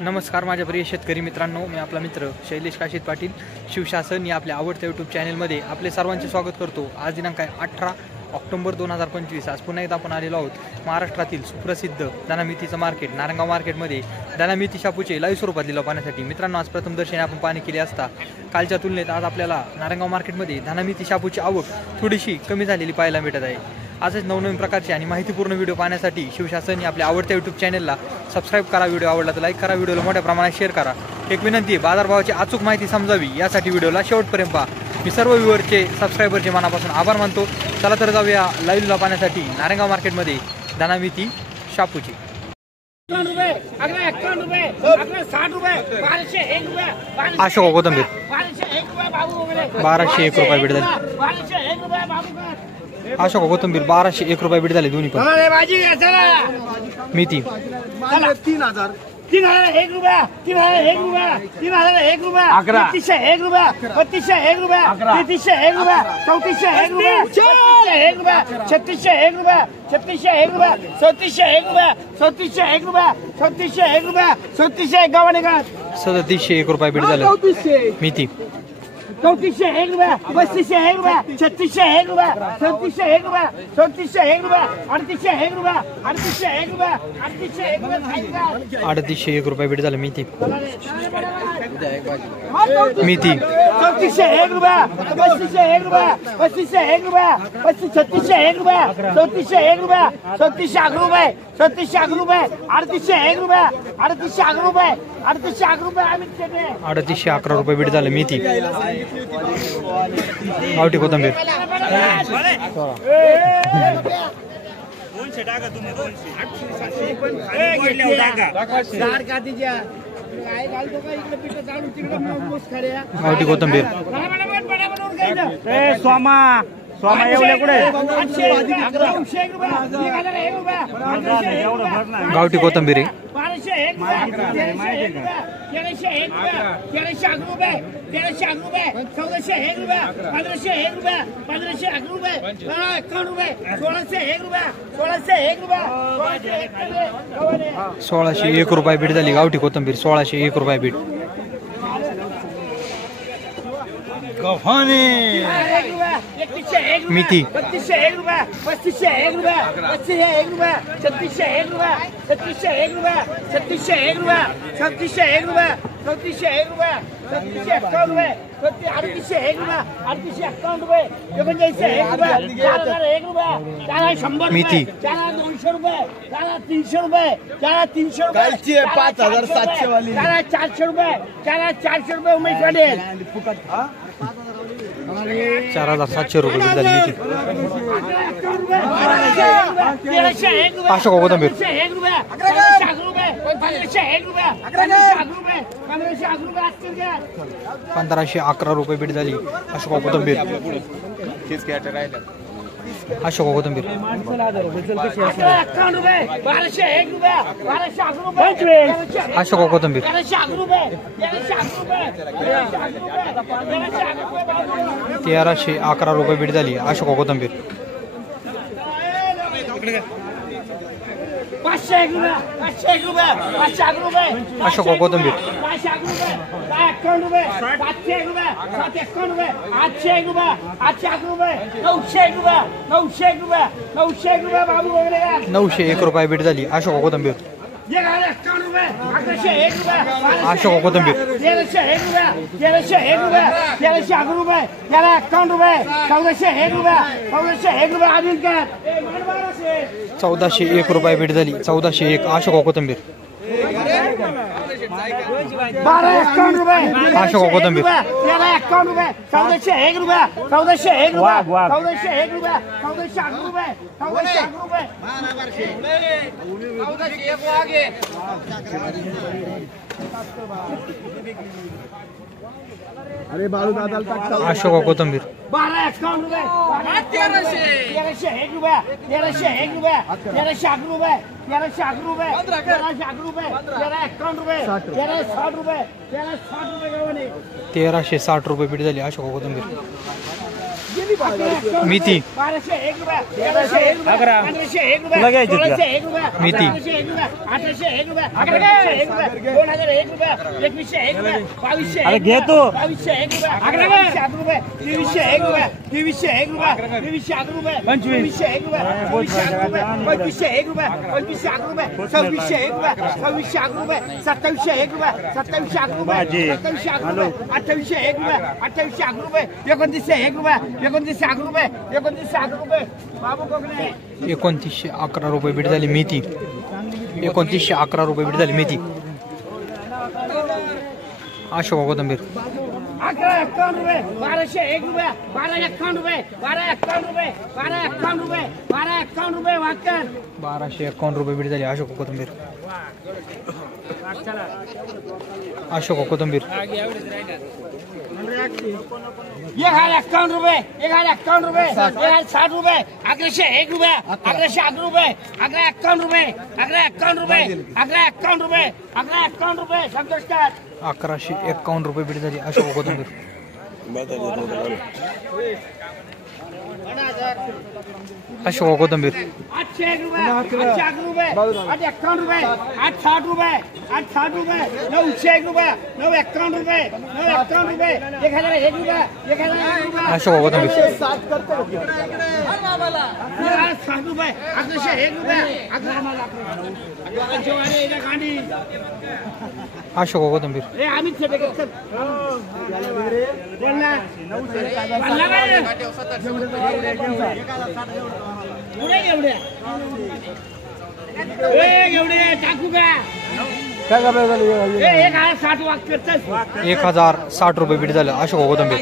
नमस्कार माझ्या प्रिय शेतकरी मित्रांनो, मी आपला मित्र शैलेश काशीद पाटील शिवशासन या आपल्या आवडत्या यूट्यूब चॅनलमध्ये आपले सर्वांचे स्वागत करतो। आज दिनांक आहे 18 ऑक्टोबर 2025। आज पुन्हा एकदा आपण आलेलो आहोत महाराष्ट्रातील सुप्रसिद्ध दानामितीचं मार्केट नारंगाव मार्केटमध्ये दानामिती शापूचे लाईव्ह स्वरूपात लिलाव पाहण्यासाठी। मित्रांनो, आज प्रथम दर्शनी आपण पाहणी केली असता कालच्या तुलनेत आज आपल्याला नारंगाव मार्केटमध्ये दानामिती शापूची आवक थोडीशी कमी झालेली पाहायला मिळत आहे। आजच नवनवीन प्रकारचे आणि माहितीपूर्ण व्हिडिओ पाहण्यासाठी शिवशासन या आपल्या आवडत्या यूट्यूब चॅनलला सबस्क्राईब करा। व्हिडिओ आवडला तर लाईक करा, व्हिडिओला मोठ्या प्रमाणात शेअर करा। एक विनंती आहे, बाजारभावाची अचूक माहिती समजावी यासाठी व्हिडिओला शेवटपर्यंत पहा। मी सर्व व्ह्यूअरचे सबस्क्रायबरचे मनापासून आभार मानतो। चला तर जाऊया लाईव्हला पाहण्यासाठी नारंगाव मार्केटमध्ये दानामिती शापूची। अशोक कोथंबीर 1201 रुपये बीड झाली। अशोक कोथंबीर 1201 रुपये बीड झाले दोन्ही पण। मेथी 3001 रुपया 3001 रुपया 3001 रुपया 3101 रुपया 3201 रुपया 3301 रुपया 3401 रुपया 3601 रुपया 3601 रुपया 3601 रुपया 3701 रुपया 3701 रुपया 3701 रुपया 3701 गावाने का 3701 रुपये बीड झाले। मेथी 3401 रुपया 3501 रुपया 3601 रुपया 3701 रुपया 3701 रुपया 3801 रुपया 3801 रुपया 3801 रुपये बीड झाले। मेथी मेथी 3401 रुपया 3501 रुपया 3501 रुपया 3601 रुपया 3401 रुपया 3601 रुपये 3601 रुपये 3801 रुपया 3801 रुपये 3801 रुपये आम्ही 3811 रुपये बीड झाले। मेथी गावठी कोथंबीर 200 टाका तुम्ही 200 गावठी कोथंबीर सोमा एवढे कुठे गावठी कोथंबीर आहे 1301 रुपये 1401 रुपये 1401 रुपये 1501 रुपये 1501 रुपये 1601 रुपये 1601 रुपये 1601 रुपये 1601 रुपये बीड झाली। गावठी कोथंबीर 1601 रुपये बीड। मेथी 3201 रुपये 3501 रुपये 3501 रुपये 3601 रुपये 3601 रुपये 3601 रुपये 3601 रुपये 3601 रुपये 3751 रुपये 3801 रुपये 3851 रुपये 3901 रुपये 4001 रुपये 4100 मेथी 4200 रुपये 4300 रुपये 4300 रुपये 5700 वाली 4400 रुपये 4400 रुपये उमेश वाले 4700 रुपये बीड झाली। मेथी 500 कोथंबीर 1511 रुपये बीड झाली। अशोक कोथंबीर अशोक कोथंबीर 1201 अशोक कोथंबीर 1311 रुपये बीड झाली। अशोक कोथंबीर 501 रुपये 501 रुपये अशोक कोथंबीर 551 रुपये 701 रुपये 751 रुपये 801 रुपये 801 रुपये 901 रुपये 901 रुपये 901 रुपये बाबू वगैरे 901 रुपये बीड झाली। अशोक कोथंबीर 1151 रुपये 1101 रुपये अशोक कोथंबीर 1301 रुपये 1301 रुपये 1301 रुपये 1151 रुपये 1401 रुपये 1401 रुपये आदिल का 1401 रुपये बीड झाली। 1401 अशोक कोथंबीर 1251 रुपये अशोक कोथंबीर 1351 रुपये 1401 रुपये 1401 रुपये 1401 रुपये 1401 रुपये 1401 रुपये अरे बाळू दादाला अशोक कोथंबीर 1251 रुपये 1301 रुपये 1301 रुपये 1301 रुपये 1301 रुपये 1301 रुपये 1351 रुपये 1360 रुपये 1360 रुपये 1360 रुपये बीड झाली। अशोक कोथंबीर मेथी 1201 रुपये 1301 रुपये 1501 रुपये तुला घ्यायची का? 1601 रुपये मेथी 1801 रुपये 1801 रुपये 2001 रुपये 2101 रुपये 2201 अरे घे तू. 2201 रुपये 2101 रुपये 2301 रुपये 2301 रुपये 2301 रुपये 2301 रुपये 2501 रुपये 2501 रुपये 2601 रुपये 2601 रुपये 2701 रुपये 2701 रुपये 2701 रुपये 2801 रुपये 2801 रुपये 2901 रुपये 2901 रुपये 2901 रुपये बाबू कोकणे 2911 रुपये बीट झाली मेथी 2911 रुपये बीट झाली मेथी अशोक कोथंबीर 1151 रुपये 1201 रुपये 1251 रुपये 1251 रुपये 1251 रुपये 1251 रुपये वाकर 1251 रुपये बीट झाली अशोक कोथंबीर अशोक कोथंबीर 1051 रुपये 1051 रुपये 1060 रुपये 1101 रुपये 1101 रुपये 1151 रुपये 1151 रुपये 1151 रुपये 1151 रुपये संतोष 1151 रुपये बीट झाली अशोक कोथंबीर अशोक कोथंबीर 801 रुपये 801 रुपये 851 रुपये 860 रुपये 860 रुपये 901 रुपये 951 रुपये 951 रुपये 1001 रुपये 1001 रुपये अशोक कोथंबीर 60 रुपये 1101 रुपये 11 गांडी अशोक कोथंबीर ए आम्ही चल बोल ना एवढे टाकू का काय करायचं? 1060 वाक्य 1060 रुपये बीट झालं अशोक कोथंबीर